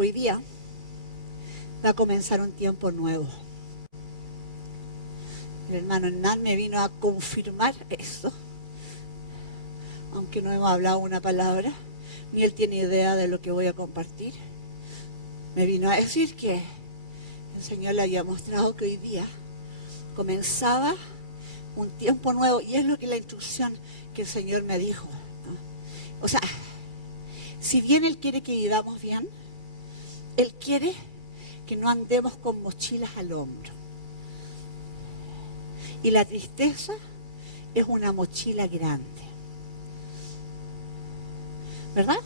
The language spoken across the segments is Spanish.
Hoy día va a comenzar un tiempo nuevo. El hermano Hernán me vino a confirmar eso, aunque no hemos hablado una palabra, ni él tiene idea de lo que voy a compartir. Me vino a decir que el Señor le había mostrado que hoy día comenzaba un tiempo nuevo, y es lo que la instrucción que el Señor me dijo, ¿no? O sea, si bien Él quiere que vivamos bien, Él quiere que no andemos con mochilas al hombro. Y la tristeza es una mochila grande, ¿verdad?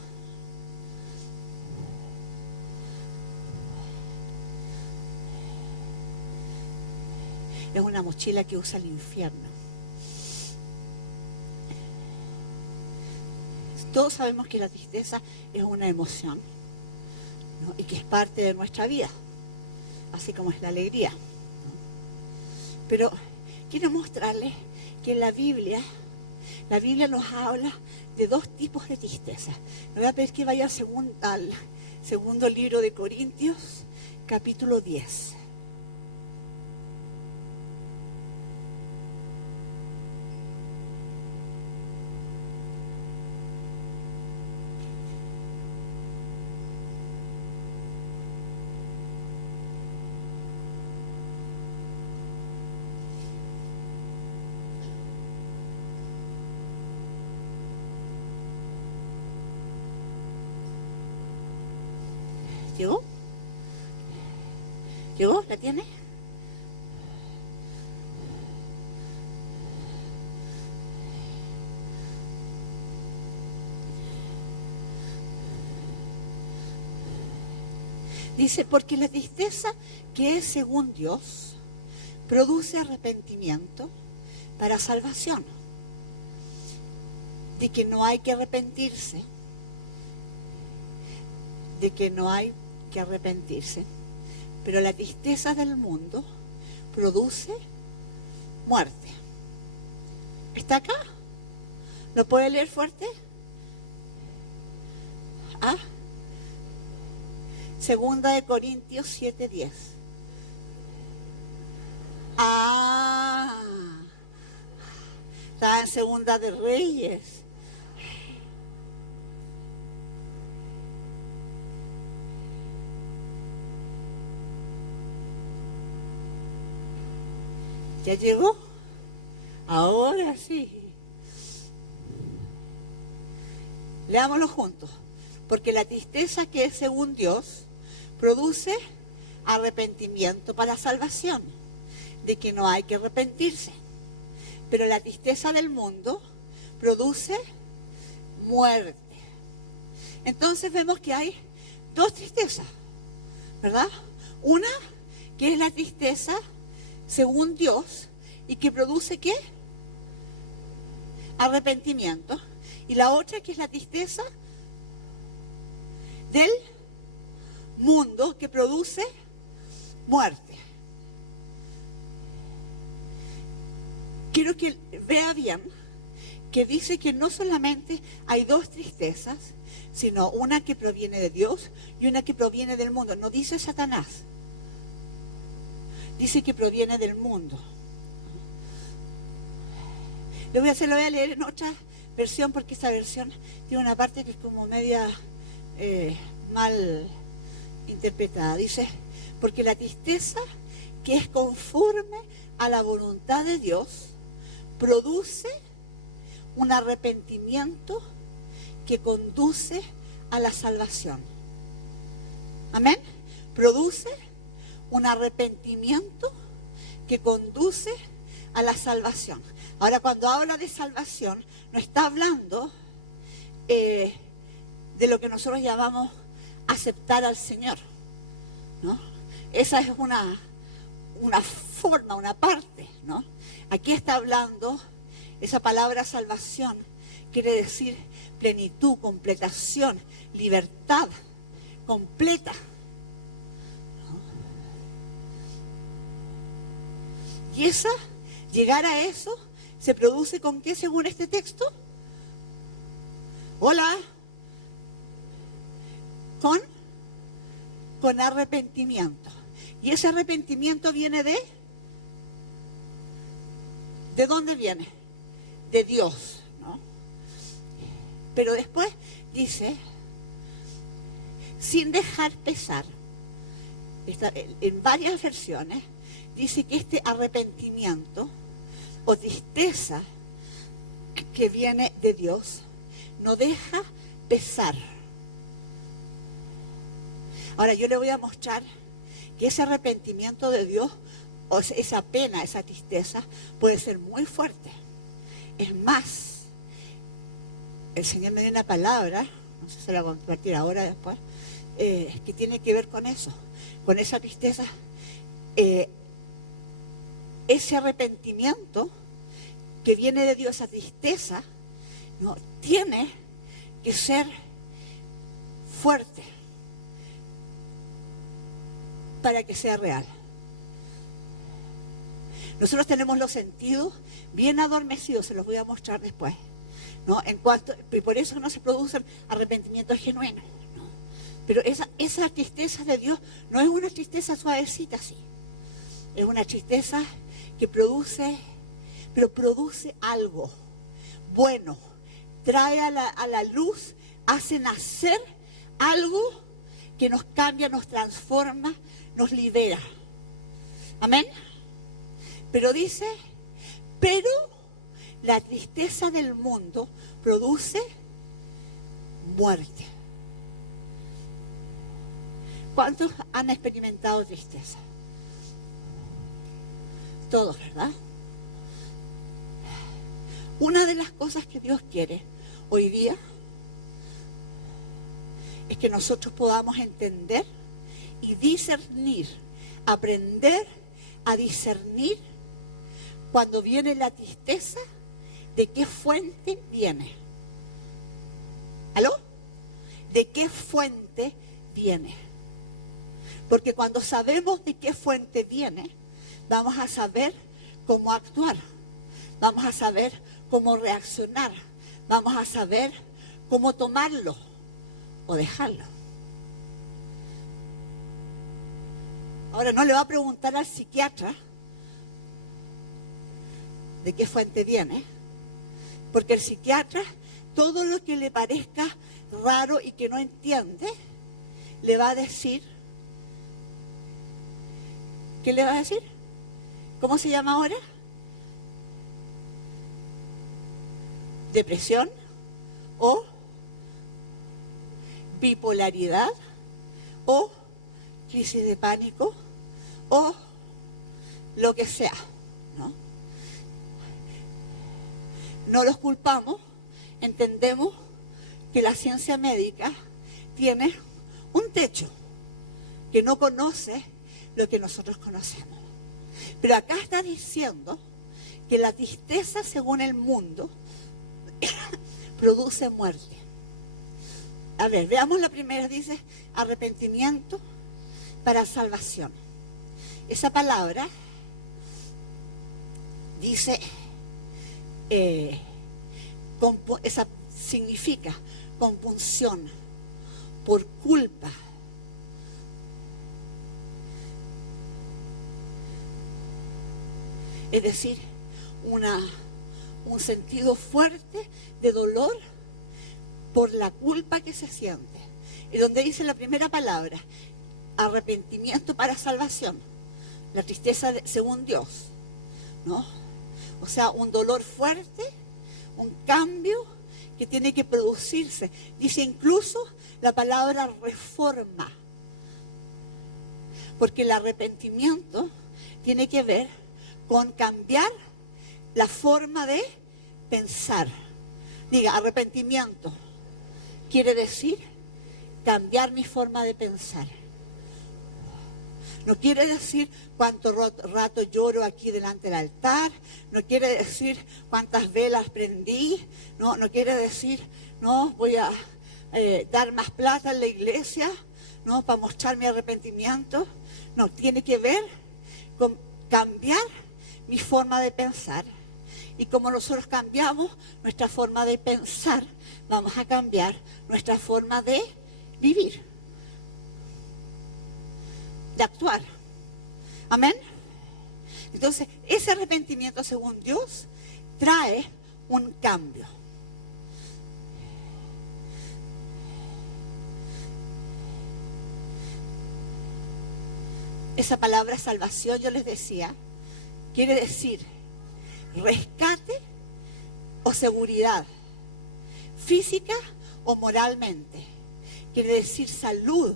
Es una mochila que usa el infierno. Todos sabemos que la tristeza es una emoción, ¿no? Y que es parte de nuestra vida, así como es la alegría, ¿no? Pero quiero mostrarles que en la Biblia nos habla de dos tipos de tristeza. Le voy a pedir que vaya al segundo libro de Corintios, capítulo 10. ¿Llegó? ¿Llegó? ¿La tiene? Dice, porque la tristeza que es según Dios produce arrepentimiento para salvación. De que no hay que arrepentirse. De que no hay que arrepentirse. Pero la tristeza del mundo produce muerte. ¿Está acá? ¿Lo puede leer fuerte? ¿Ah? Segunda de Corintios 7:10. Ah, está en Segunda de Reyes. ¿Ya llegó? Ahora sí. Leámoslo juntos. Porque la tristeza que es según Dios produce arrepentimiento para salvación, de que no hay que arrepentirse. Pero la tristeza del mundo produce muerte. Entonces vemos que hay dos tristezas, ¿verdad? Una que es la tristeza según Dios y que produce ¿qué? Arrepentimiento. Y la otra que es la tristeza del mundo que produce muerte. Quiero que vea bien que dice que no solamente hay dos tristezas, sino una que proviene de Dios y una que proviene del mundo. No dice Satanás, dice que proviene del mundo. Lo voy a leer en otra versión, porque esta versión tiene una parte que es como media mal interpretada. Dice, porque la tristeza que es conforme a la voluntad de Dios produce un arrepentimiento que conduce a la salvación. Amén. Produce un arrepentimiento que conduce a la salvación. Ahora, cuando habla de salvación, no está hablando de lo que nosotros llamamos aceptar al Señor, ¿no? Esa es una forma, una parte, ¿no? Aquí está hablando, esa palabra salvación quiere decir plenitud, completación, libertad completa, ¿no? Y llegar a eso se produce ¿con qué según este texto? Hola. Con con arrepentimiento. Y ese arrepentimiento viene ¿de dónde viene? De Dios, ¿no? Pero después dice, sin dejar pesar, en varias versiones, dice que este arrepentimiento o tristeza que viene de Dios no deja pesar. Ahora yo le voy a mostrar que ese arrepentimiento de Dios, o esa pena, esa tristeza, puede ser muy fuerte. Es más, el Señor me dio una palabra, no sé si se la voy a compartir ahora o después, que tiene que ver con eso, con esa tristeza. Ese arrepentimiento que viene de Dios, esa tristeza, ¿no? Tiene que ser fuerte para que sea real. Nosotros tenemos los sentidos bien adormecidos, se los voy a mostrar después, ¿no? Y por eso no se producen arrepentimientos genuinos, ¿no? Pero esa tristeza de Dios no es una tristeza suavecita así, es una tristeza que produce algo bueno, trae a la luz, hace nacer algo que nos cambia, nos transforma, nos libera. Amén. Pero dice, pero la tristeza del mundo produce muerte. ¿Cuántos han experimentado tristeza? Todos, ¿verdad? Una de las cosas que Dios quiere hoy día es que nosotros podamos entender y discernir, aprender a discernir cuando viene la tristeza, de qué fuente viene. ¿Aló? ¿De qué fuente viene? Porque cuando sabemos de qué fuente viene, vamos a saber cómo actuar, vamos a saber cómo reaccionar, vamos a saber cómo tomarlo o dejarlo. Ahora no le va a preguntar al psiquiatra de qué fuente viene, porque el psiquiatra, todo lo que le parezca raro y que no entiende, le va a decir. ¿Qué le va a decir? ¿Cómo se llama ahora? Depresión o bipolaridad o crisis de pánico o lo que sea, ¿no? No los culpamos, entendemos que la ciencia médica tiene un techo que no conoce lo que nosotros conocemos. Pero acá está diciendo que la tristeza, según el mundo, produce muerte. A ver, veamos la primera, dice arrepentimiento para salvación. Esa palabra dice, esa significa compunción por culpa. Es decir, un sentido fuerte de dolor por la culpa que se siente. Y donde dice la primera palabra, arrepentimiento para salvación, la tristeza según Dios, ¿no? O sea, un dolor fuerte, un cambio que tiene que producirse. Dice incluso la palabra reforma, porque el arrepentimiento tiene que ver con cambiar la forma de pensar. Diga, arrepentimiento quiere decir cambiar mi forma de pensar. No quiere decir cuánto rato lloro aquí delante del altar, no quiere decir cuántas velas prendí, no quiere decir, no, voy a dar más plata en la iglesia, no, para mostrar mi arrepentimiento. No, tiene que ver con cambiar mi forma de pensar. Y como nosotros cambiamos nuestra forma de pensar, vamos a cambiar nuestra forma de vivir. de actuar. Amén. Entonces, ese arrepentimiento, según Dios, trae un cambio. Esa palabra salvación, yo les decía, quiere decir rescate o seguridad, física o moralmente. Quiere decir salud,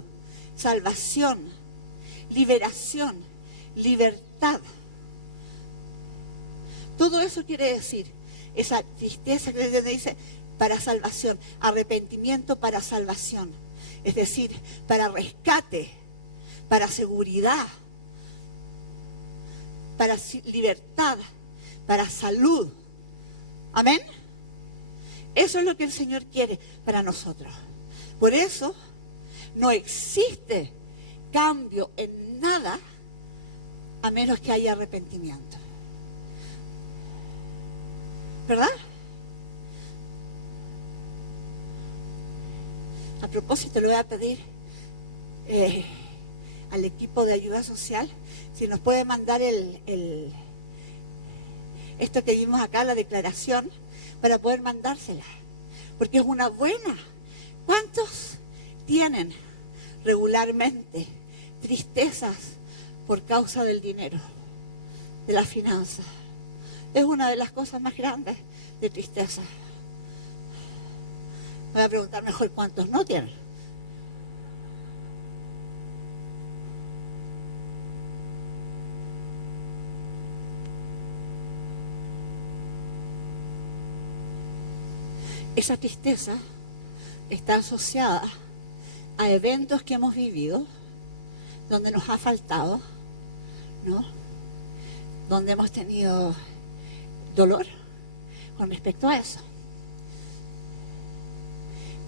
salvación, liberación, libertad. Todo eso quiere decir esa tristeza que Dios dice para salvación, arrepentimiento para salvación, es decir, para rescate, para seguridad, para libertad, para salud. Amén. Eso es lo que el Señor quiere para nosotros. Por eso no existe cambio en nada a menos que haya arrepentimiento. ¿Verdad? A propósito, le voy a pedir al equipo de ayuda social si nos puede mandar esto que vimos acá, la declaración, para poder mandársela. Porque es una buena. ¿Cuántos tienen regularmente tristezas por causa del dinero, de las finanzas? Es una de las cosas más grandes de tristeza. Voy a preguntar mejor cuántos no tienen. Esa tristeza está asociada a eventos que hemos vivido, donde nos ha faltado, ¿no? Donde hemos tenido dolor con respecto a eso.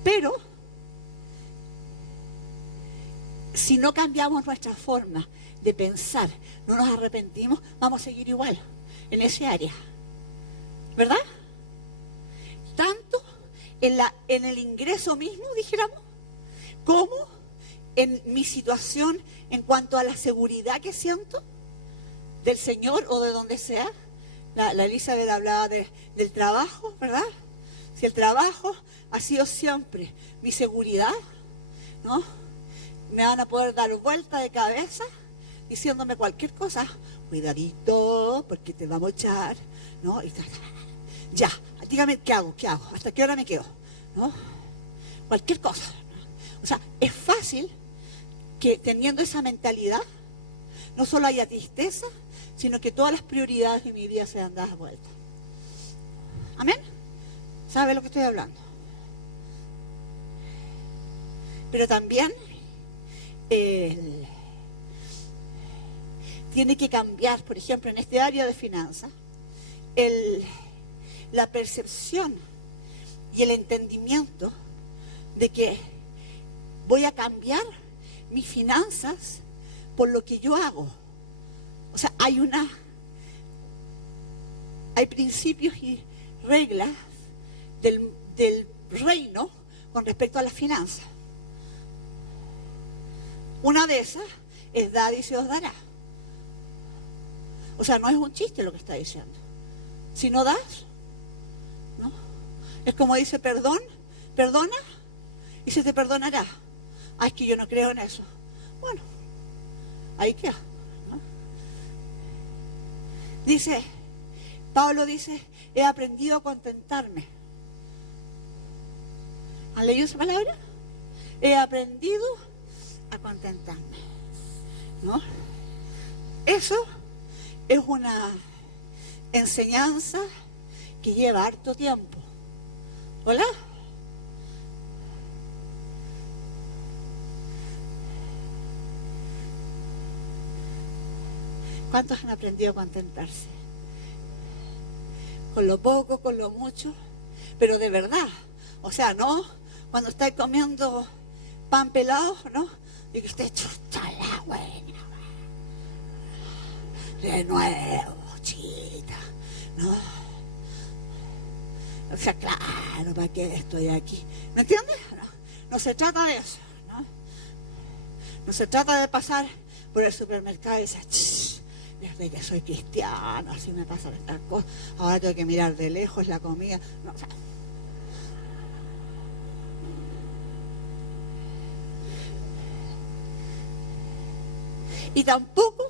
Pero si no cambiamos nuestra forma de pensar, no nos arrepentimos, vamos a seguir igual en ese área, ¿verdad? Tanto en el ingreso mismo, dijéramos, como en mi situación en cuanto a la seguridad que siento del Señor o de donde sea. La Elizabeth hablaba del trabajo, ¿verdad? Si el trabajo ha sido siempre mi seguridad, ¿no? Me van a poder dar vuelta de cabeza diciéndome cualquier cosa. Cuidadito, porque te vamos a echar, ¿no? Y ya, dígame, ¿qué hago? ¿Hasta qué hora me quedo? ¿No? Cualquier cosa, ¿no? O sea, es fácil que teniendo esa mentalidad, no solo haya tristeza, sino que todas las prioridades de mi vida sean dadas vuelta. ¿Amén? ¿Sabe lo que estoy hablando? Pero también tiene que cambiar, por ejemplo, en este área de finanzas, la percepción y el entendimiento de que voy a cambiar mis finanzas por lo que yo hago. O sea, hay principios y reglas del reino con respecto a las finanzas. Una de esas es dar y se os dará. O sea, no es un chiste lo que está diciendo. Si no das, ¿no? Es como dice, perdona y se te perdonará. Ah, es que yo no creo en eso. Bueno, ahí queda, ¿no? Dice, Pablo dice, he aprendido a contentarme. ¿Han leído esa palabra? He aprendido a contentarme, ¿no? Eso es una enseñanza que lleva harto tiempo. ¿Hola? ¿Cuántos han aprendido a contentarse? Con lo poco, con lo mucho, pero de verdad. O sea, no cuando estáis comiendo pan pelado, ¿no? Y que usted chuta la buena. De nuevo, chita, ¿no? O sea, claro, ¿para qué estoy aquí? ¿Me entiendes? No se trata de eso, ¿no? No se trata de pasar por el supermercado y decía, desde que soy cristiano, así me pasan estas cosas, ahora tengo que mirar de lejos la comida. No, o sea, y tampoco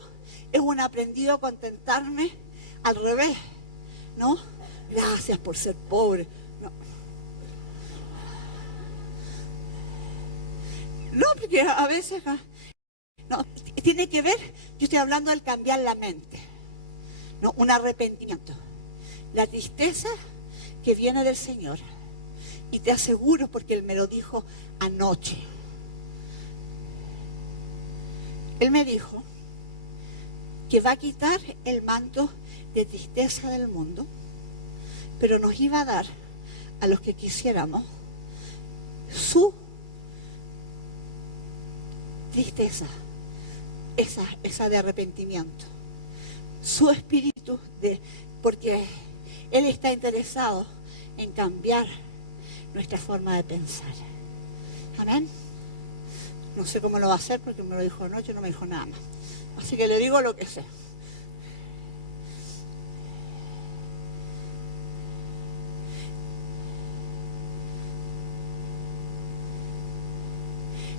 es un aprendido a contentarme al revés, ¿no? Gracias por ser pobre. No, porque a veces no, tiene que ver, yo estoy hablando del cambiar la mente, ¿no? Un arrepentimiento. La tristeza que viene del Señor, y te aseguro porque Él me lo dijo anoche. Él me dijo que va a quitar el manto de tristeza del mundo, pero nos iba a dar a los que quisiéramos su tristeza, esa de arrepentimiento, su espíritu porque Él está interesado en cambiar nuestra forma de pensar. Amén. No sé cómo lo va a hacer porque me lo dijo anoche, no me dijo nada más. Así que le digo lo que sé.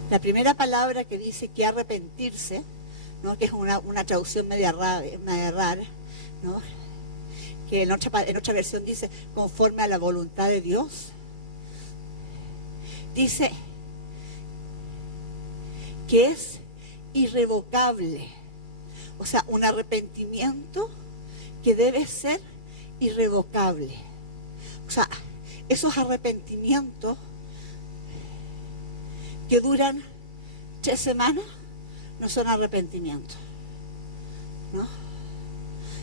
La primera palabra que dice que arrepentirse, ¿no? Que es una traducción media rara, ¿no? Que en otra versión dice conforme a la voluntad de Dios. Dice que es irrevocable, o sea, un arrepentimiento que debe ser irrevocable. O sea, esos arrepentimientos que duran 3 semanas no son arrepentimientos, ¿no?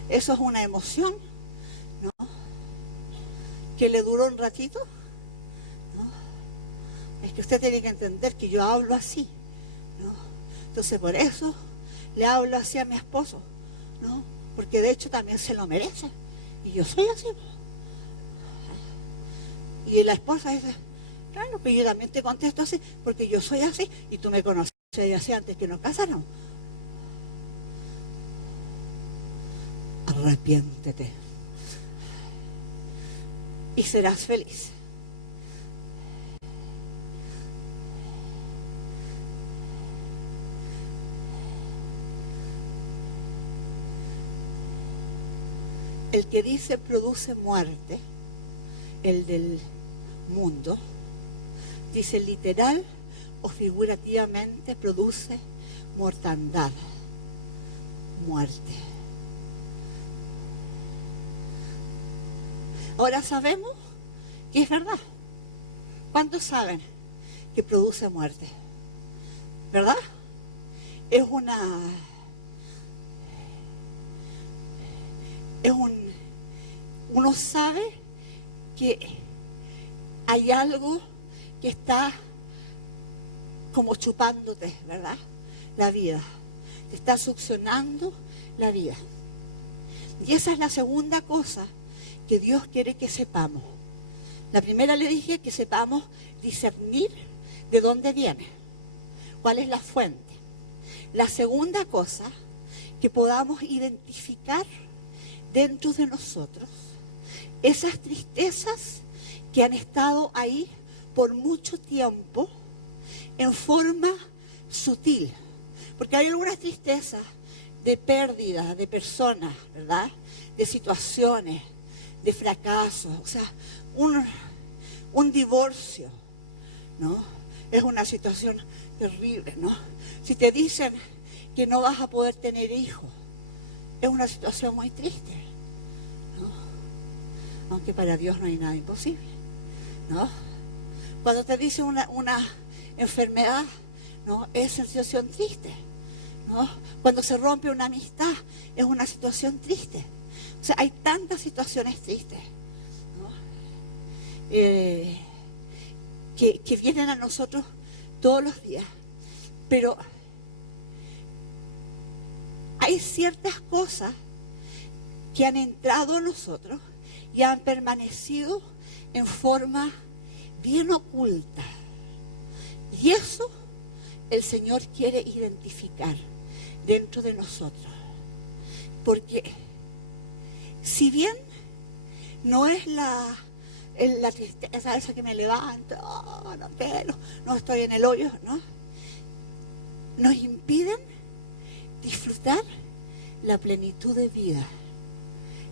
Eso es una emoción, ¿no? Que le duró un ratito, ¿no? Es que usted tiene que entender que yo hablo así, ¿no? Entonces por eso le hablo así a mi esposo, ¿no? Porque de hecho también se lo merece. Y yo soy así. Y la esposa dice, claro, que yo también te contesto así, porque yo soy así, y tú me conoces así antes que nos casáramos. Arrepiéntete y serás feliz. El que dice produce muerte, el del mundo, dice literal o figurativamente produce mortandad, muerte. Ahora sabemos que es verdad. ¿Cuántos saben que produce muerte? ¿Verdad? Uno sabe que hay algo que está como chupándote, ¿verdad? La vida. Te está succionando la vida. Y esa es la segunda cosa que Dios quiere que sepamos. La primera le dije que sepamos discernir de dónde viene, cuál es la fuente. La segunda cosa, que podamos identificar dentro de nosotros esas tristezas que han estado ahí por mucho tiempo en forma sutil. Porque hay algunas tristezas de pérdida de personas, ¿verdad? De situaciones, de fracasos, o sea, un divorcio, ¿no? Es una situación terrible, ¿no? Si te dicen que no vas a poder tener hijos, es una situación muy triste, ¿no? Aunque para Dios no hay nada imposible, ¿no? Cuando te dicen una enfermedad, ¿no? Es una situación triste, ¿no? Cuando se rompe una amistad, es una situación triste. O sea, hay tantas situaciones tristes, ¿no? Que vienen a nosotros todos los días. Pero hay ciertas cosas que han entrado a nosotros y han permanecido en forma bien oculta. Y eso el Señor quiere identificar. dentro de nosotros. Porque si bien no es la tristeza esa que me levanto, oh, no quiero, no estoy en el hoyo, ¿no? Nos impiden disfrutar la plenitud de vida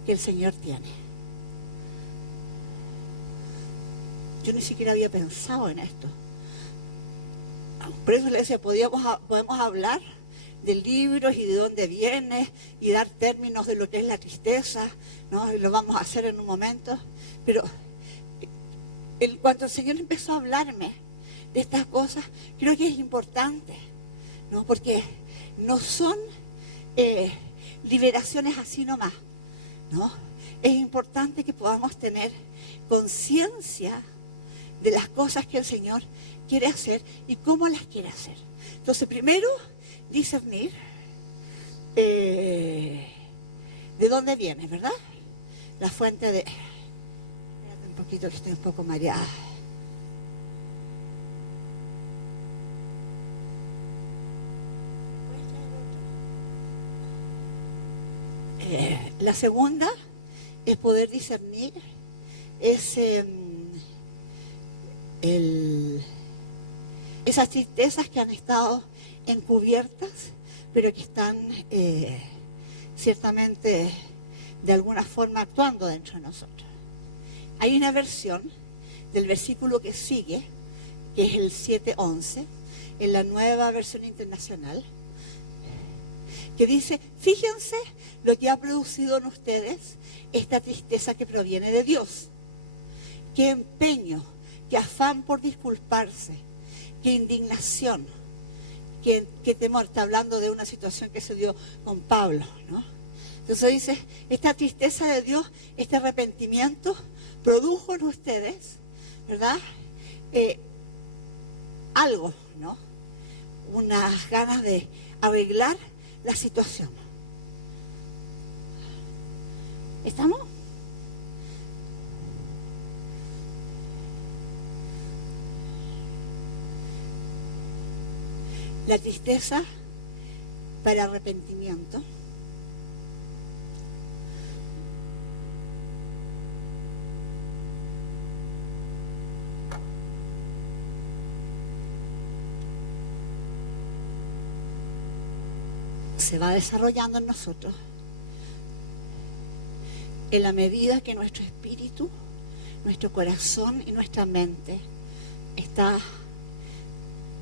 que el Señor tiene. Yo ni siquiera había pensado en esto. Por eso le decía, podemos hablar de libros y de dónde viene y dar términos de lo que es la tristeza, ¿no? Y lo vamos a hacer en un momento. Pero cuando el Señor empezó a hablarme de estas cosas, creo que es importante, ¿no? Porque no son liberaciones así nomás, ¿no? Es importante que podamos tener conciencia de las cosas que el Señor quiere hacer y cómo las quiere hacer. Entonces, primero, discernir de dónde viene, ¿verdad? La fuente de... Espérate un poquito que estoy un poco mareada. La segunda es poder discernir esas tristezas que han estado encubiertas, pero que están ciertamente de alguna forma actuando dentro de nosotros. Hay una versión del versículo que sigue, que es el 7:11, en la Nueva Versión Internacional, que dice: fíjense lo que ha producido en ustedes esta tristeza que proviene de Dios. Qué empeño, qué afán por disculparse, qué indignación, qué temor. Está hablando de una situación que se dio con Pablo, ¿no? Entonces dice, esta tristeza de Dios, este arrepentimiento, produjo en ustedes, ¿verdad? Algo, ¿no? Unas ganas de arreglar la situación. ¿Estamos? La tristeza para arrepentimiento se va desarrollando en nosotros en la medida que nuestro espíritu, nuestro corazón y nuestra mente está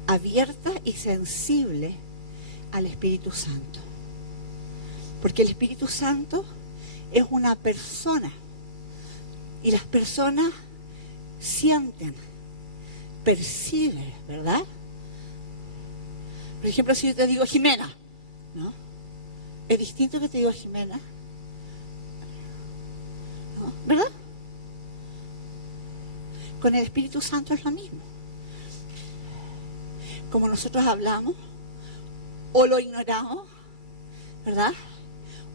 abierta y sensible al Espíritu Santo. Porque el Espíritu Santo es una persona y las personas sienten, perciben, ¿verdad? Por ejemplo, si yo te digo Jimena, ¿no? Es distinto que te digo Jimena, ¿no? ¿Verdad? Con el Espíritu Santo es lo mismo. Como nosotros hablamos, o lo ignoramos, ¿verdad?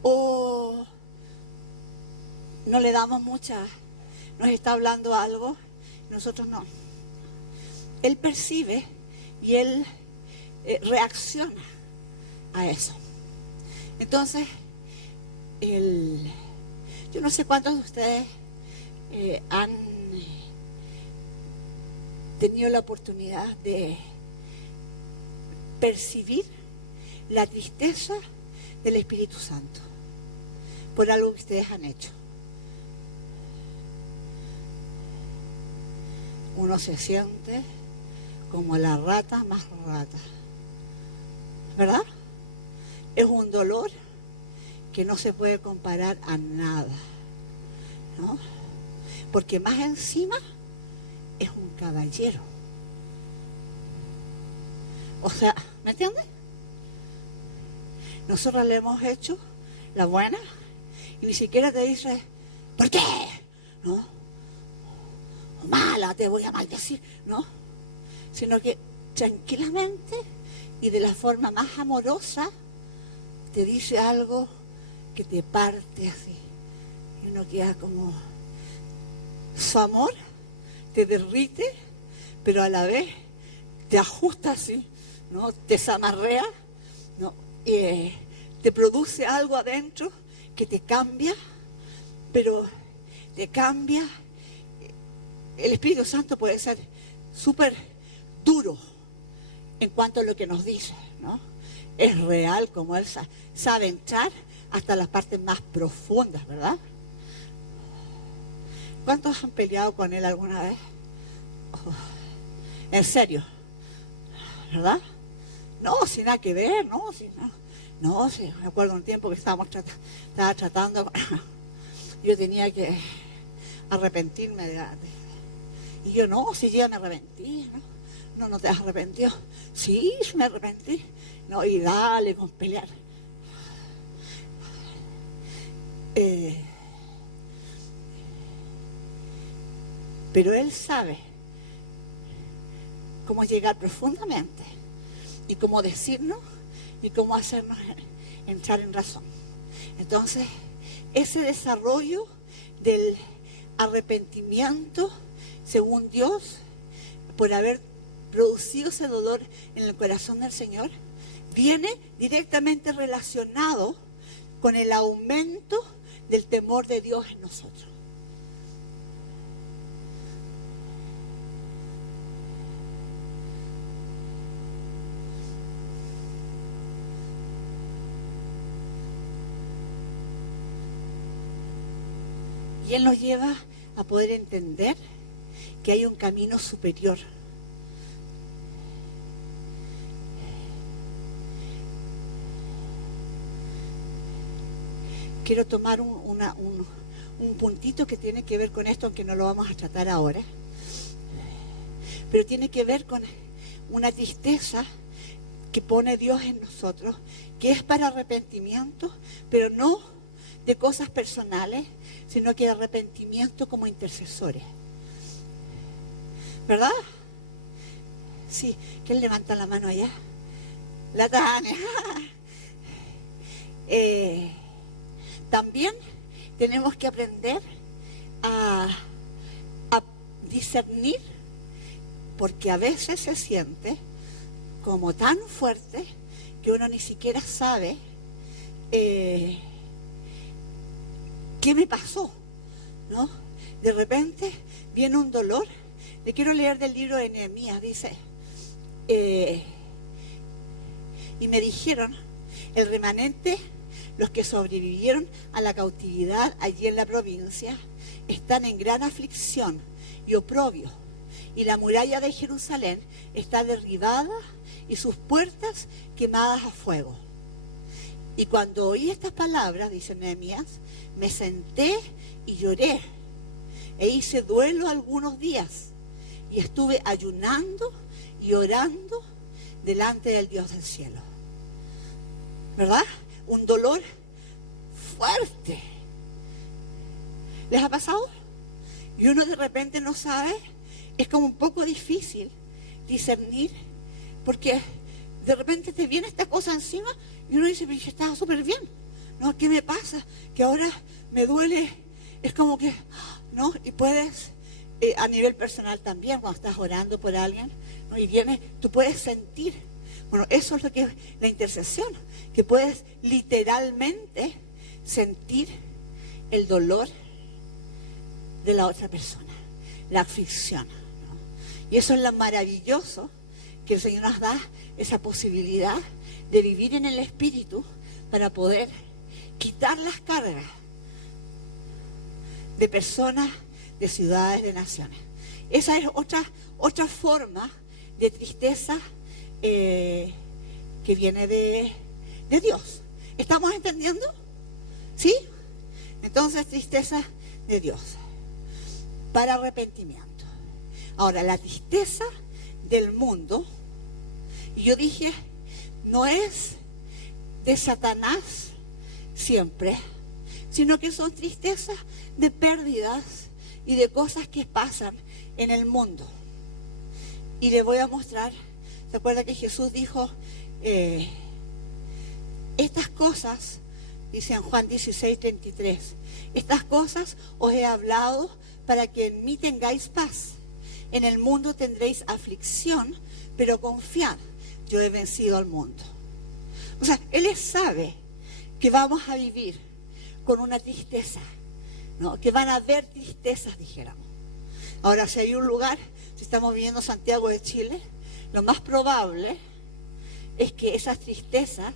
O no le damos nos está hablando algo, nosotros no. Él percibe y él reacciona a eso. Entonces, yo no sé cuántos de ustedes han tenido la oportunidad de percibir la tristeza del Espíritu Santo por algo que ustedes han hecho. Uno se siente como la rata más rata, ¿verdad? Es un dolor que no se puede comparar a nada, ¿no? Porque más encima es un caballero. O sea, ¿me entiendes? Nosotros le hemos hecho la buena y ni siquiera te dice, ¿por qué? ¿No? O mala, te voy a maldecir, ¿no? Sino que tranquilamente y de la forma más amorosa te dice algo que te parte así. Y uno queda como... Su amor te derrite, pero a la vez te ajusta así, ¿no? Te zamarrea, ¿no? te produce algo adentro que te cambia, pero te cambia. El Espíritu Santo puede ser súper duro en cuanto a lo que nos dice, ¿no? Es real, como Él sabe entrar hasta las partes más profundas, ¿verdad? ¿Cuántos han peleado con Él alguna vez? Oh, en serio, ¿verdad? No, sin nada que ver, no, sí, me acuerdo un tiempo que estaba tratando, yo tenía que arrepentirme y yo no, si ya me arrepentí, no te has arrepentido, sí, me arrepentí, no, y dale con pelear. Pero Él sabe cómo llegar profundamente y cómo decirnos y cómo hacernos entrar en razón. Entonces, ese desarrollo del arrepentimiento, según Dios, por haber producido ese dolor en el corazón del Señor, viene directamente relacionado con el aumento del temor de Dios en nosotros. Y Él nos lleva a poder entender que hay un camino superior. Quiero tomar un puntito que tiene que ver con esto, aunque no lo vamos a tratar ahora. Pero tiene que ver con una tristeza que pone Dios en nosotros, que es para arrepentimiento, pero no de cosas personales, sino que de arrepentimiento como intercesores. ¿Verdad? Sí, ¿quién levanta la mano allá? La Tania. También tenemos que aprender a discernir, porque a veces se siente como tan fuerte que uno ni siquiera sabe qué me pasó, ¿no? De repente viene un dolor. Le quiero leer del libro de Nehemías, dice, y me dijeron, el remanente, los que sobrevivieron a la cautividad allí en la provincia, están en gran aflicción y oprobio, y la muralla de Jerusalén está derribada y sus puertas quemadas a fuego. Y cuando oí estas palabras, dice Nehemías, me senté y lloré, e hice duelo algunos días, y estuve ayunando y orando delante del Dios del cielo. ¿Verdad? Un dolor fuerte. ¿Les ha pasado? Y uno de repente no sabe, es como un poco difícil discernir, porque de repente te viene esta cosa encima y uno dice, pero yo estaba súper bien, ¿no? ¿Qué me pasa? Que ahora me duele, es como que, ¿no? Y puedes, a nivel personal también, cuando estás orando por alguien, ¿no? Y viene, tú puedes sentir, bueno, eso es lo que es la intercesión, que puedes literalmente sentir el dolor de la otra persona, la aflicción, ¿no? Y eso es lo maravilloso que el Señor nos da, esa posibilidad de vivir en el Espíritu para poder quitar las cargas de personas, de ciudades, de naciones. Esa es otra forma de tristeza que viene de Dios. ¿Estamos entendiendo? ¿Sí? Entonces, tristeza de Dios para arrepentimiento. Ahora, la tristeza del mundo, y yo dije, no es de Satanás siempre, sino que son tristezas de pérdidas y de cosas que pasan en el mundo. Y les voy a mostrar, ¿se acuerdan que Jesús dijo, estas cosas, dice en Juan 16:33, estas cosas os he hablado para que en mí tengáis paz. En el mundo tendréis aflicción, pero confiad, yo he vencido al mundo. O sea, Él sabe que vamos a vivir con una tristeza, ¿no? Que van a haber tristezas, dijéramos. Ahora, si hay un lugar, si estamos viviendo Santiago de Chile, lo más probable es que esas tristezas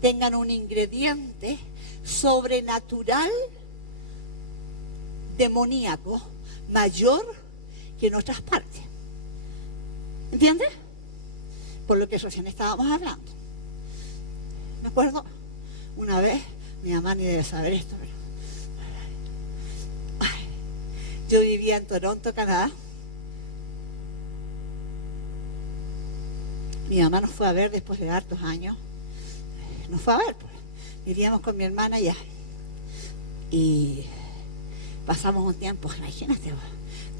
tengan un ingrediente sobrenatural, demoníaco, mayor que en otras partes. ¿Entiendes? Por lo que recién estábamos hablando. Me acuerdo una vez, mi mamá ni debe saber esto, pero yo vivía en Toronto, Canadá. Mi mamá nos fue a ver después de hartos años. Nos fue a ver, pues. Vivíamos con mi hermana allá. Y pasamos un tiempo, imagínate,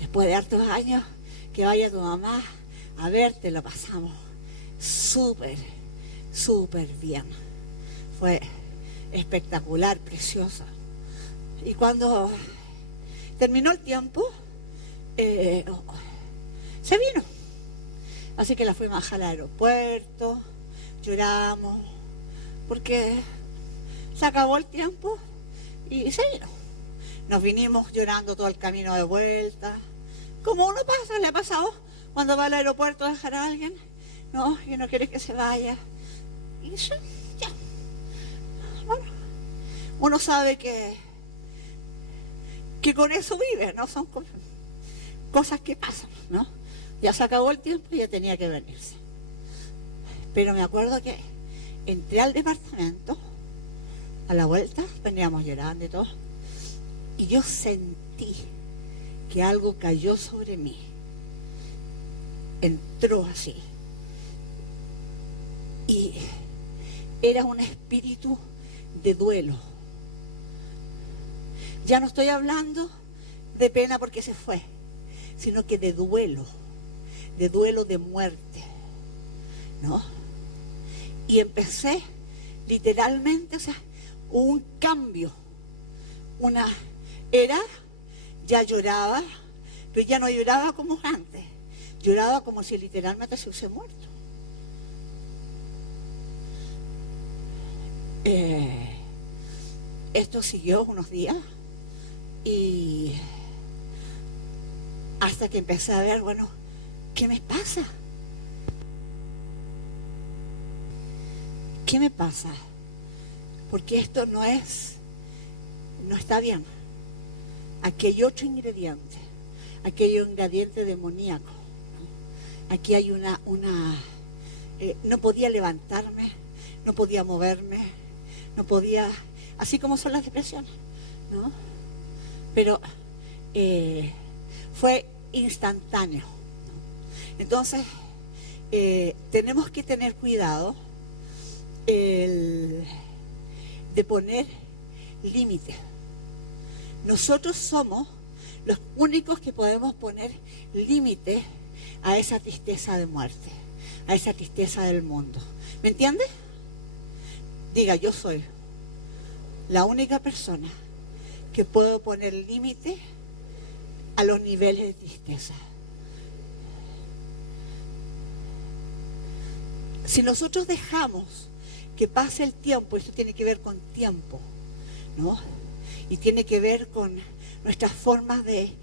después de hartos años, que vaya tu mamá a verte, lo pasamos súper, súper bien. Fue espectacular, preciosa. Y cuando terminó el tiempo, se vino. Así que la fuimos a dejar al aeropuerto, lloramos, porque se acabó el tiempo y se vino. Nos vinimos llorando todo el camino de vuelta. Como uno pasa, le ha pasado cuando va al aeropuerto a dejar a alguien, ¿no? Y no quiere que se vaya. Y ya. Bueno, uno sabe que con eso vive, ¿no? Son cosas que pasan, ¿no? Ya se acabó el tiempo y ya tenía que venirse. Pero me acuerdo que entré al departamento, a la vuelta, veníamos llorando y todo, y yo sentí que algo cayó sobre mí. Entró así. Y era un espíritu de duelo. Ya no estoy hablando de pena porque se fue, sino que de duelo de muerte, ¿no? Y empecé literalmente, o sea, un cambio, ya lloraba, pero ya no lloraba como antes, lloraba como si literalmente se hubiese muerto. Esto siguió unos días y hasta que empecé a ver, bueno, ¿qué me pasa? ¿Qué me pasa? Porque esto no está bien. Aquí hay otro ingrediente. Aquí hay un ingrediente demoníaco, ¿no? Aquí hay no podía levantarme, no podía moverme, no podía, así como son las depresiones, ¿no? Pero fue instantáneo, ¿no? Entonces, tenemos que tener cuidado de poner límites. Nosotros somos los únicos que podemos poner límites a esa tristeza de muerte, a esa tristeza del mundo. ¿Me entiendes? Diga, yo soy la única persona que puedo poner límite a los niveles de tristeza. Si nosotros dejamos que pase el tiempo, esto tiene que ver con tiempo, ¿no? Y tiene que ver con nuestras formas de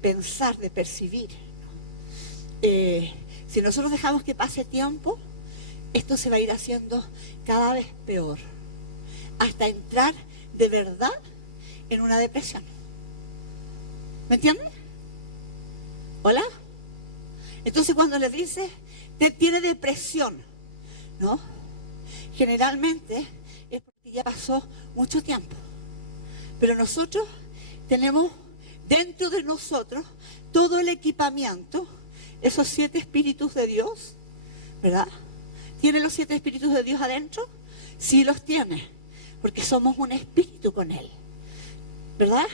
pensar, de percibir, ¿no? Si nosotros dejamos que pase tiempo, esto se va a ir haciendo cada vez peor, hasta entrar de verdad en una depresión. ¿Me entiendes? ¿Hola? Entonces cuando le dices, tiene depresión, ¿no? Generalmente es porque ya pasó mucho tiempo. Pero nosotros tenemos dentro de nosotros todo el equipamiento, esos 7 espíritus de Dios, ¿verdad? ¿Tiene los 7 espíritus de Dios adentro? Sí los tiene, porque somos un espíritu con Él, ¿verdad?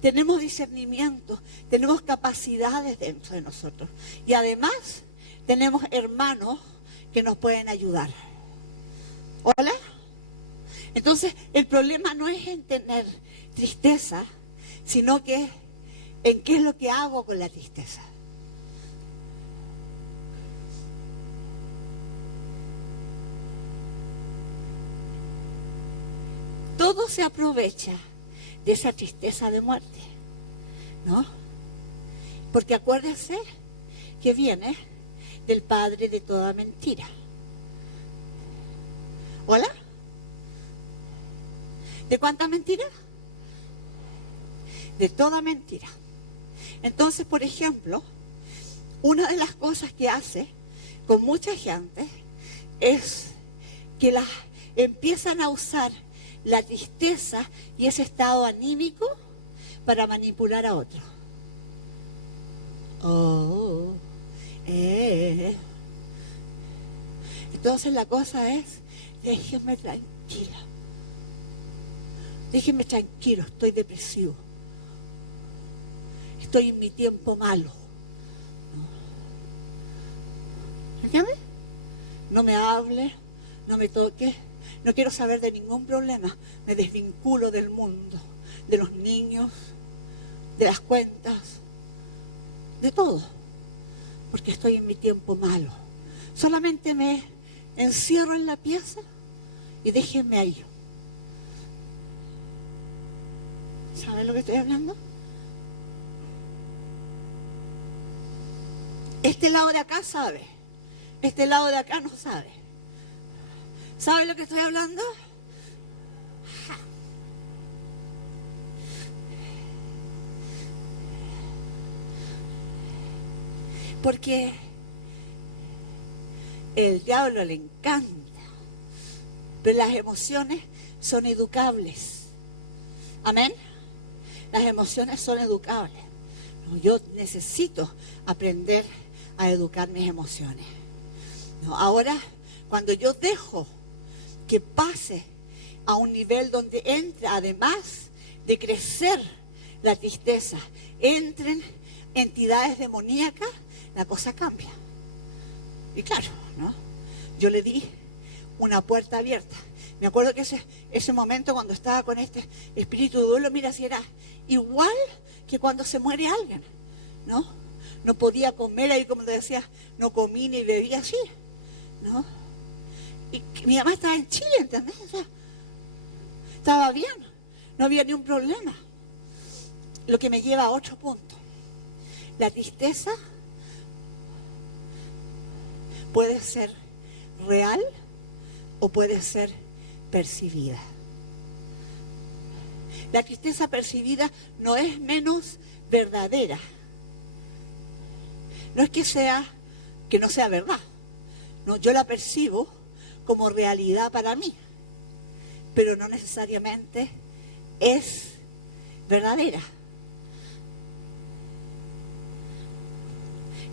Tenemos discernimiento, tenemos capacidades dentro de nosotros. Y además tenemos hermanos que nos pueden ayudar. ¿Hola? Entonces, el problema no es en tener tristeza, sino que en qué es lo que hago con la tristeza. todo se aprovecha de esa tristeza de muerte, ¿no? Porque acuérdese que viene del padre de toda mentira. ¿Hola? ¿De cuánta mentira? De toda mentira. Entonces, por ejemplo, una de las cosas que hace con mucha gente es que las empiezan a usar la tristeza y ese estado anímico para manipular a otro. Entonces la cosa es, déjenme tranquila. Déjenme tranquilo, estoy depresivo. Estoy en mi tiempo malo. ¿Entiendes? No me hable, no me toque, no quiero saber de ningún problema. Me desvinculo del mundo, de los niños, de las cuentas, de todo. Porque estoy en mi tiempo malo. Solamente me encierro en la pieza y déjenme ahí. ¿Saben lo que estoy hablando? Este lado de acá sabe. Este lado de acá no sabe. ¿Sabe lo que estoy hablando? Porque el diablo le encanta, pero las emociones son educables. ¿Amén? Las emociones son educables. Yo necesito aprender a educar mis emociones. Ahora, cuando yo dejo que pase a un nivel donde entra, además de crecer la tristeza, entren entidades demoníacas, la cosa cambia. Y claro, ¿no? Yo le di una puerta abierta. Me acuerdo que ese momento cuando estaba con este espíritu de duelo, mira, si era igual que cuando se muere alguien, ¿no? No podía comer ahí, como te decía, no comí ni bebí así, ¿no? Y mi mamá estaba en Chile, ¿entendés? O sea, estaba bien, no había ni un problema. Lo que me lleva a otro punto. La tristeza puede ser real o puede ser percibida. La tristeza percibida no es menos verdadera. No es que no sea verdad. No, yo la percibo como realidad para mí, pero no necesariamente es verdadera.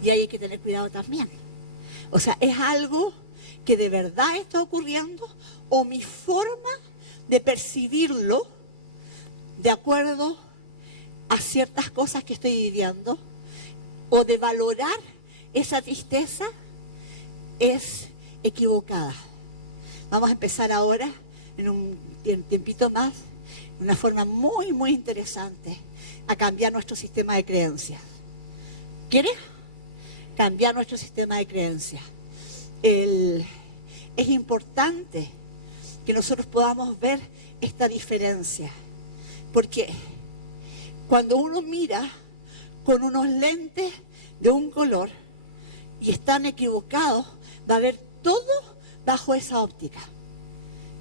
Y ahí hay que tener cuidado también. O sea, ¿es algo que de verdad está ocurriendo o mi forma de percibirlo de acuerdo a ciertas cosas que estoy viviendo o de valorar esa tristeza es equivocada? Vamos a empezar ahora en un tiempito más, de una forma muy, muy interesante, a cambiar nuestro sistema de creencias. ¿Quieres? Cambiar nuestro sistema de creencias. Es importante que nosotros podamos ver esta diferencia, porque cuando uno mira con unos lentes de un color y están equivocados, va a ver todo bajo esa óptica.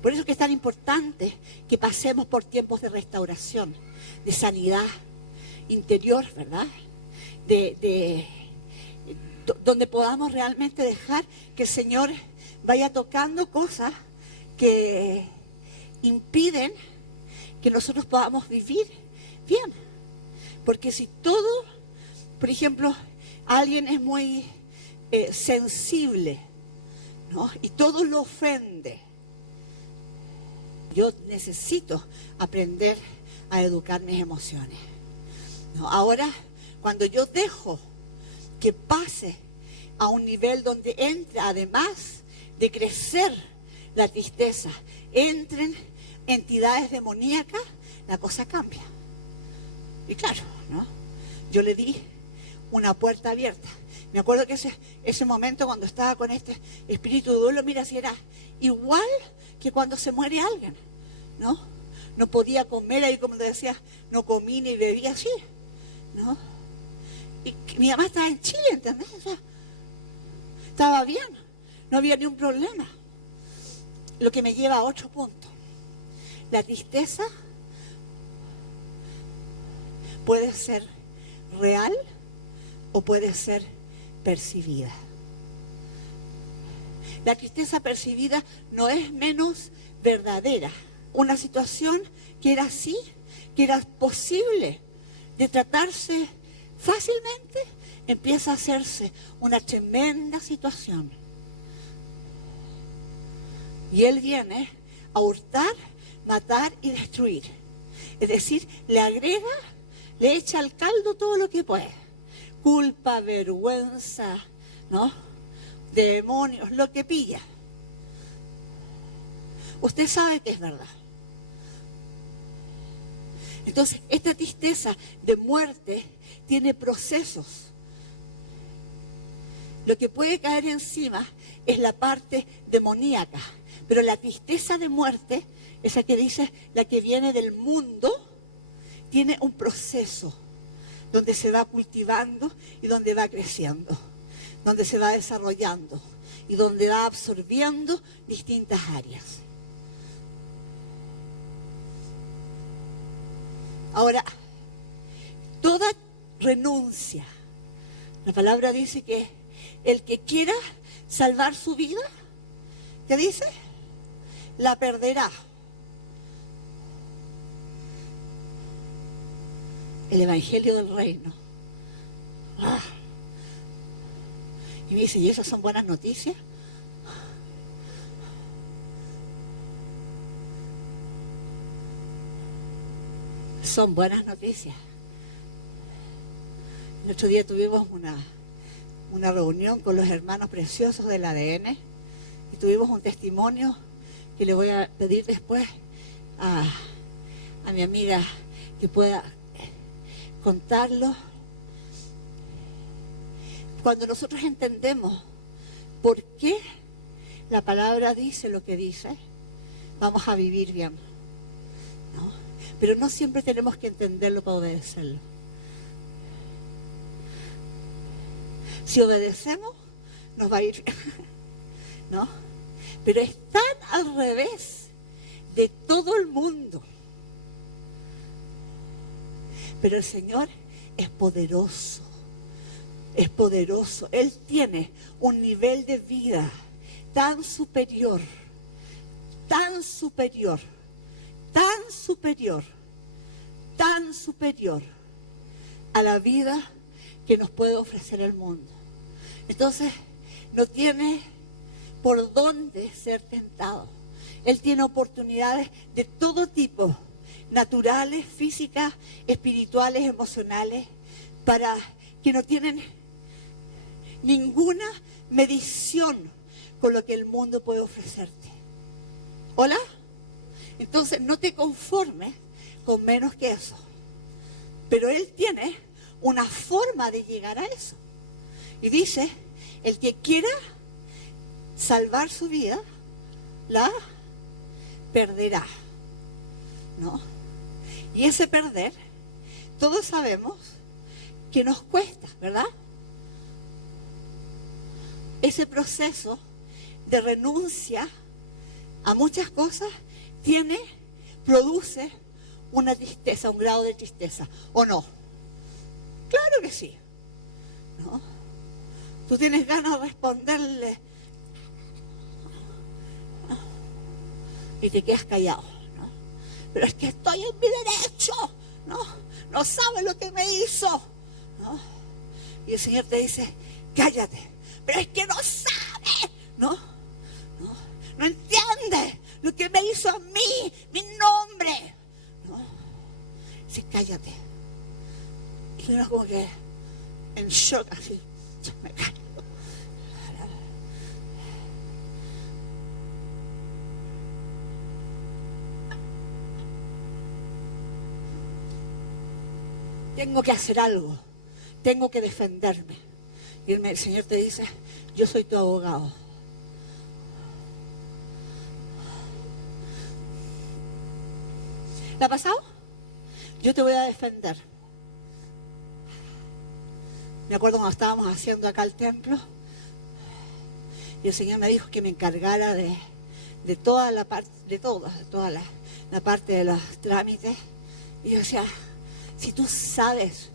Por eso es que es tan importante que pasemos por tiempos de restauración, de sanidad interior, ¿verdad? Donde podamos realmente dejar que el Señor vaya tocando cosas que impiden que nosotros podamos vivir bien. Porque si todo, por ejemplo, alguien es muy sensible, ¿no? Y todo lo ofende, yo necesito aprender a educar mis emociones, ¿no? Ahora, cuando yo dejo que pase a un nivel donde entra, además de crecer la tristeza, entren entidades demoníacas, la cosa cambia. Y claro, ¿no? Yo le di una puerta abierta. Me acuerdo que ese momento cuando estaba con este espíritu de duelo, mira, si era igual que cuando se muere alguien, ¿no? no podía comer ahí, como te decía, no comí ni bebí así, ¿no? Y mi mamá estaba en Chile, ¿entendés? O sea, estaba bien, no había ni un problema. Lo que me lleva a otro punto. La tristeza puede ser real o puede ser percibida. La tristeza percibida no es menos verdadera. Una situación que era así, que era posible de tratarse fácilmente, empieza a hacerse una tremenda situación. Y él viene a hurtar, matar y destruir. Es decir, le agrega, le echa al caldo todo lo que puede. Culpa, vergüenza, ¿no? Demonios, lo que pilla. Usted sabe que es verdad. Entonces, esta tristeza de muerte tiene procesos. Lo que puede caer encima es la parte demoníaca, pero la tristeza de muerte, esa que dice, la que viene del mundo, tiene un proceso donde se va cultivando y donde va creciendo, donde se va desarrollando y donde va absorbiendo distintas áreas. Ahora, toda renuncia, la palabra dice que el que quiera salvar su vida, ¿qué dice? La perderá. El evangelio del reino. Y me dice, ¿y esas son buenas noticias? Son buenas noticias. El otro día tuvimos una reunión con los hermanos preciosos del ADN y tuvimos un testimonio que le voy a pedir después a mi amiga que pueda contarlo. Cuando nosotros entendemos por qué la palabra dice lo que dice, vamos a vivir bien, ¿no? Pero no siempre tenemos que entenderlo para obedecerlo. Si obedecemos, nos va a ir bien, ¿no? Pero es tan al revés de todo el mundo. Pero el Señor es poderoso, es poderoso. Él tiene un nivel de vida tan superior, tan superior, tan superior, tan superior a la vida que nos puede ofrecer el mundo. Entonces, no tiene por dónde ser tentado. Él tiene oportunidades de todo tipo, naturales, físicas, espirituales, emocionales, para que no tienen ninguna medición con lo que el mundo puede ofrecerte. ¿Hola? Entonces, no te conformes con menos que eso. Pero Él tiene una forma de llegar a eso. Y dice, el que quiera salvar su vida, la perderá, ¿no? Y ese perder, todos sabemos que nos cuesta, ¿verdad? Ese proceso de renuncia a muchas cosas produce una tristeza, un grado de tristeza, ¿o no? Claro que sí, ¿no? Tú tienes ganas de responderle, ¿no? Y te quedas callado, ¿no? Pero es que estoy en mi derecho, ¿no? No sabe lo que me hizo, ¿no? Y el Señor te dice, cállate, pero es que no sabe, ¿no? No entiende lo que me hizo a mí, mi nombre, ¿no? Dice, cállate. Y uno como que en shock, así, me callo. Tengo que hacer algo, tengo que defenderme. Y el Señor te dice, yo soy tu abogado. ¿Te ha pasado? Yo te voy a defender. Me acuerdo cuando estábamos haciendo acá el templo, y el Señor me dijo que me encargara de toda la parte, toda la parte de los trámites. Y yo decía, si tú sabes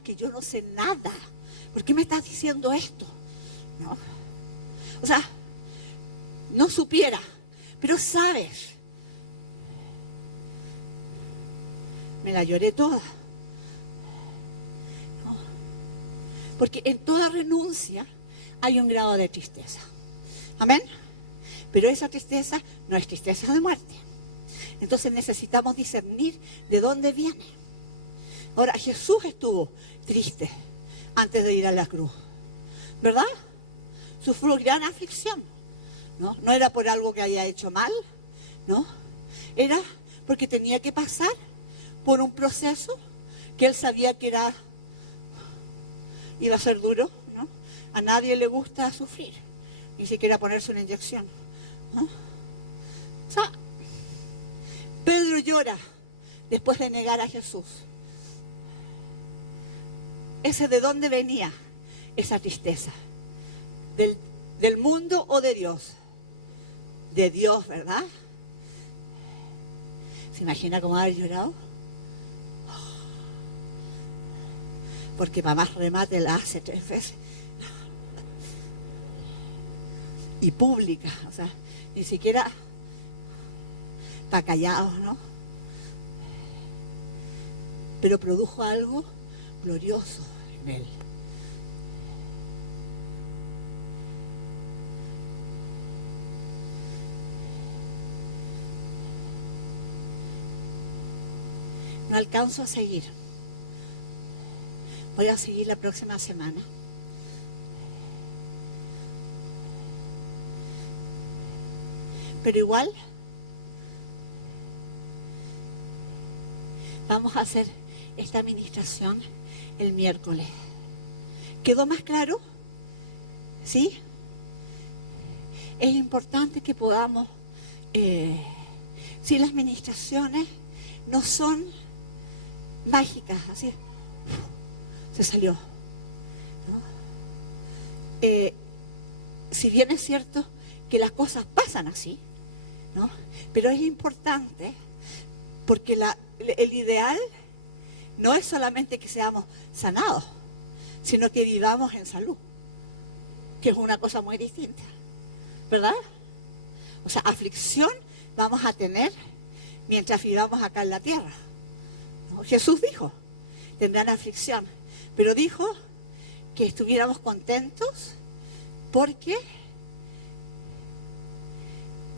que yo no sé nada, ¿por qué me estás diciendo esto? ¿No? O sea, no supiera, pero sabes. Me la lloré toda. ¿No? Porque en toda renuncia hay un grado de tristeza. Amén. Pero esa tristeza no es tristeza de muerte. Entonces necesitamos discernir de dónde viene. Ahora, Jesús estuvo triste antes de ir a la cruz, ¿verdad? Sufrió gran aflicción, ¿no? No era por algo que haya hecho mal, ¿no? Era porque tenía que pasar por un proceso que él sabía que iba a ser duro, ¿no? A nadie le gusta sufrir, ni siquiera ponerse una inyección, ¿no? O sea, Pedro llora después de negar a Jesús. ¿Ese de dónde venía esa tristeza? ¿Del mundo o de Dios? De Dios, ¿verdad? ¿Se imagina cómo haber llorado? Porque para más remate la hace 3 veces. Y pública, o sea, ni siquiera para callados, ¿no? Pero produjo algo glorioso en él. No alcanzo a seguir. Voy a seguir la próxima semana. Pero igual vamos a hacer esta administración el miércoles. ¿Quedó más claro? ¿Sí? Es importante que podamos, si las administraciones no son mágicas, así, se salió, ¿no? Si bien es cierto que las cosas pasan así, ¿no? Pero es importante porque el ideal no es solamente que seamos sanados, sino que vivamos en salud, que es una cosa muy distinta, ¿verdad? O sea, aflicción vamos a tener mientras vivamos acá en la tierra, ¿no? Jesús dijo, tendrán aflicción, pero dijo que estuviéramos contentos porque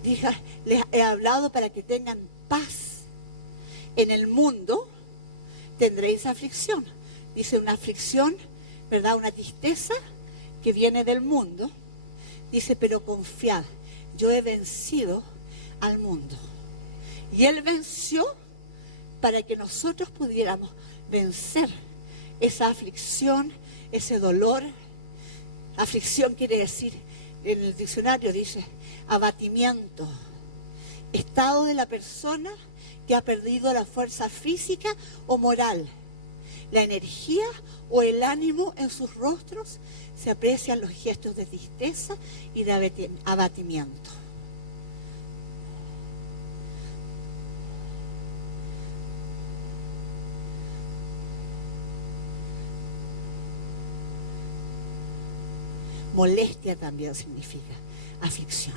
dijo, les he hablado para que tengan paz. En el mundo tendréis aflicción. Dice una aflicción, ¿verdad? Una tristeza que viene del mundo. Dice, pero confiad, yo he vencido al mundo. Y Él venció para que nosotros pudiéramos vencer esa aflicción, ese dolor. Aflicción quiere decir, en el diccionario dice, abatimiento, estado de la persona que ha perdido la fuerza física o moral, la energía o el ánimo en sus rostros, se aprecian los gestos de tristeza y de abatimiento. Molestia también significa aflicción.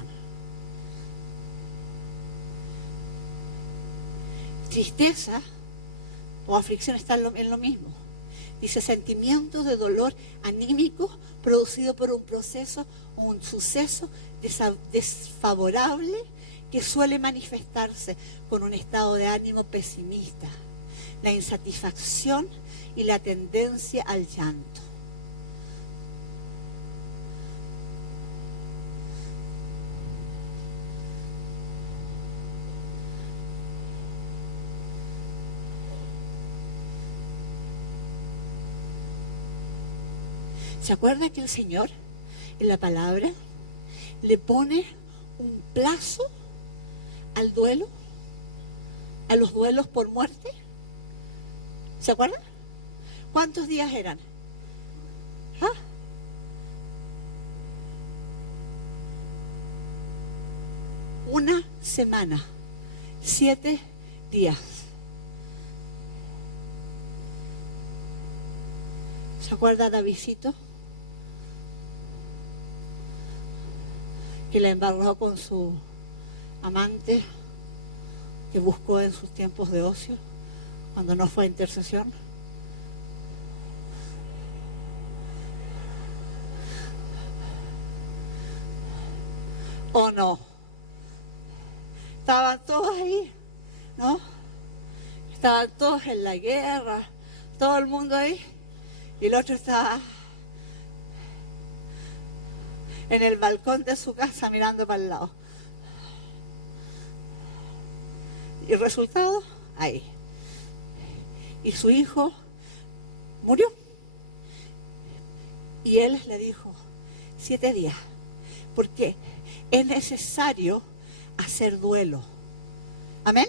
Tristeza o aflicción están en lo mismo. Dice sentimientos de dolor anímico producido por un proceso o un suceso desfavorable que suele manifestarse con un estado de ánimo pesimista, la insatisfacción y la tendencia al llanto. ¿Se acuerda que el Señor en la palabra le pone un plazo al duelo? a los duelos por muerte? ¿Se acuerdan? ¿Cuántos días eran? ¿Ah? Una semana, 7 días. ¿Se acuerda Davidcito? Que la embarró con su amante, que buscó en sus tiempos de ocio, cuando no fue a intercesión. ¿O no? Estaban todos ahí, ¿no? Estaban todos en la guerra, todo el mundo ahí, y el otro estaba en el balcón de su casa mirando para el lado. Y el resultado, ahí. Y su hijo murió. Y él le dijo, 7 días, porque es necesario hacer duelo. Amén.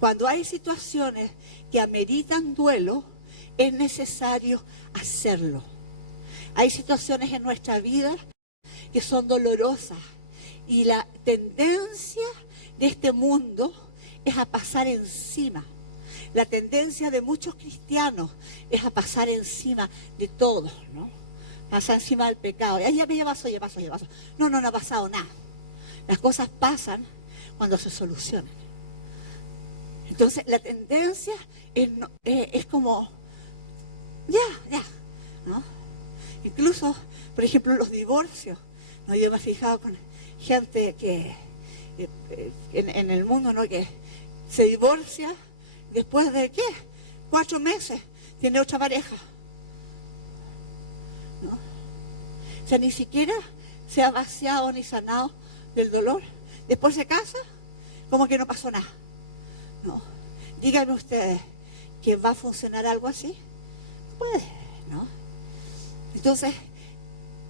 Cuando hay situaciones que ameritan duelo, es necesario hacerlo. Hay situaciones en nuestra vida que son dolorosas y la tendencia de este mundo es a pasar encima. La tendencia de muchos cristianos es a pasar encima de todos, ¿no? Pasa encima del pecado. Ya pasó. No ha pasado nada. Las cosas pasan cuando se solucionan. Entonces la tendencia es como, ya, ¿no? Incluso, por ejemplo, los divorcios, ¿no? Yo me he fijado con gente que en el mundo, ¿no? Que se divorcia después de, ¿qué? 4 meses, tiene otra pareja, ¿no? O sea, ni siquiera se ha vaciado ni sanado del dolor. Después se casa, como que no pasó nada, ¿no? Díganme ustedes que va a funcionar algo así. Puede, ¿no? Entonces,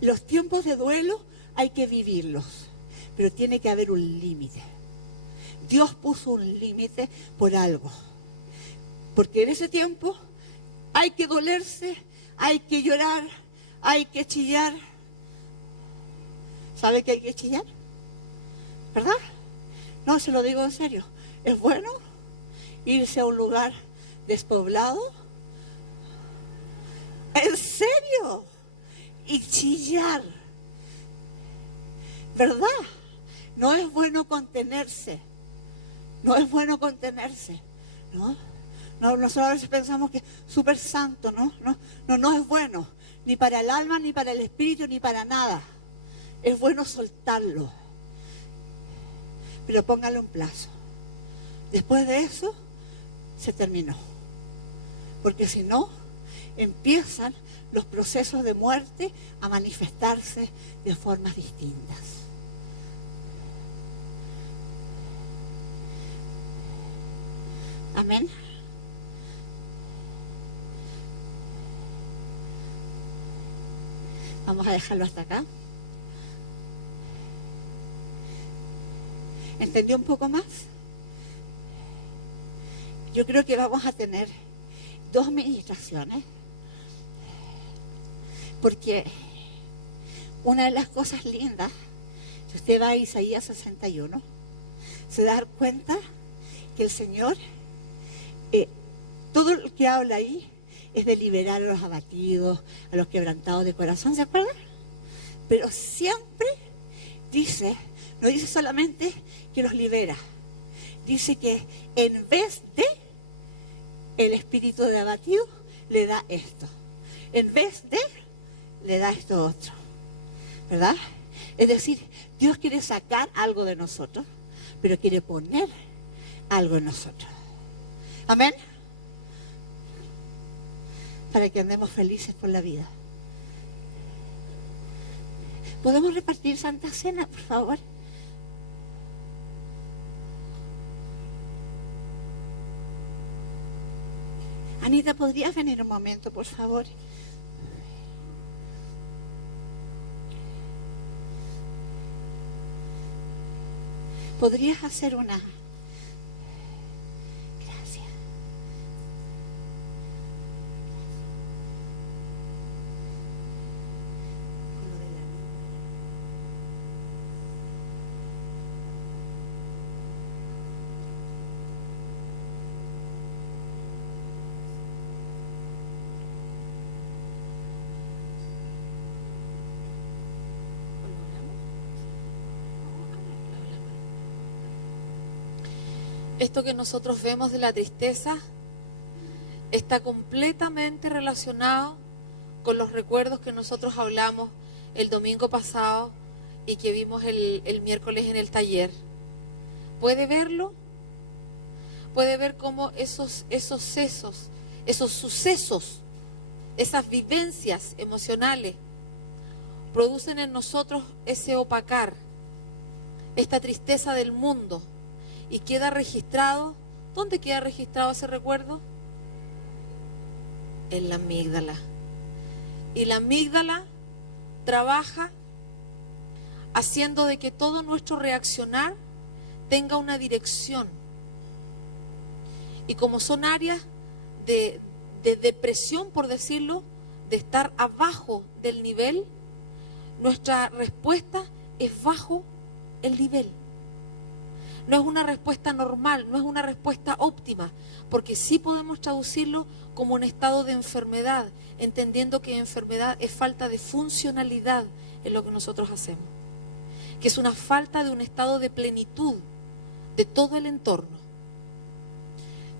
los tiempos de duelo hay que vivirlos, pero tiene que haber un límite. Dios puso un límite por algo, porque en ese tiempo hay que dolerse, hay que llorar, hay que chillar. ¿Sabe que hay que chillar? ¿Verdad? No, se lo digo en serio. Es bueno irse a un lugar despoblado. ¿En serio? Y chillar. ¿Verdad? No es bueno contenerse. No es bueno contenerse, ¿no? Nosotros a veces pensamos que es súper santo, ¿no? No es bueno, ni para el alma, ni para el espíritu, ni para nada. Es bueno soltarlo, pero póngale un plazo. Después de eso, se terminó. Porque si no, empiezan los procesos de muerte a manifestarse de formas distintas. Amén. Vamos a dejarlo hasta acá. ¿Entendió un poco más? Yo creo que vamos a tener 2 ministraciones, porque una de las cosas lindas, si usted va a Isaías 61, se da cuenta que el Señor, todo lo que habla ahí es de liberar a los abatidos, a los quebrantados de corazón, ¿se acuerdan? Pero siempre dice, no dice solamente que los libera, dice que en vez de el espíritu de abatido, le da esto. En vez de, le da esto otro. ¿Verdad? Es decir, Dios quiere sacar algo de nosotros, pero quiere poner algo en nosotros. Amén. Para que andemos felices por la vida. ¿Podemos repartir Santa Cena, por favor? Anita, ¿podrías venir un momento, por favor? ¿Podrías hacer una Esto que nosotros vemos de la tristeza está completamente relacionado con los recuerdos que nosotros hablamos el domingo pasado y que vimos el miércoles en el taller. ¿Puede verlo? Puede ver cómo esos sucesos, esas vivencias emocionales producen en nosotros ese opacar, esta tristeza del mundo, y queda registrado. ¿Dónde queda registrado ese recuerdo? En la amígdala. Y la amígdala trabaja haciendo de que todo nuestro reaccionar tenga una dirección. Y como son áreas de depresión, por decirlo, de estar abajo del nivel, nuestra respuesta es bajo el nivel. No es una respuesta normal, no es una respuesta óptima, porque sí podemos traducirlo como un estado de enfermedad, entendiendo que enfermedad es falta de funcionalidad en lo que nosotros hacemos, que es una falta de un estado de plenitud de todo el entorno.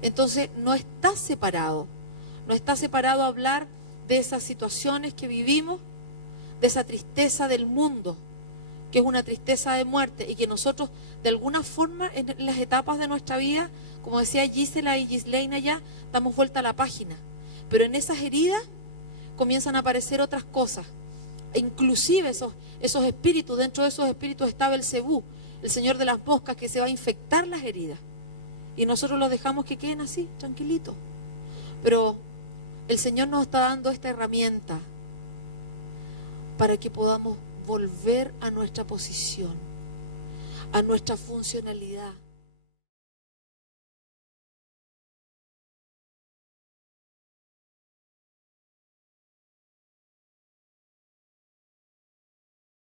Entonces no está separado hablar de esas situaciones que vivimos, de esa tristeza del mundo, que es una tristeza de muerte, y que nosotros de alguna forma en las etapas de nuestra vida, como decía Gisela y Gislaine ya, damos vuelta a la página, pero en esas heridas comienzan a aparecer otras cosas, e inclusive esos espíritus. Dentro de esos espíritus está Belcebú, el señor de las moscas, que se va a infectar las heridas, y nosotros los dejamos que queden así, tranquilitos. Pero el Señor nos está dando esta herramienta para que podamos volver a nuestra posición, a nuestra funcionalidad.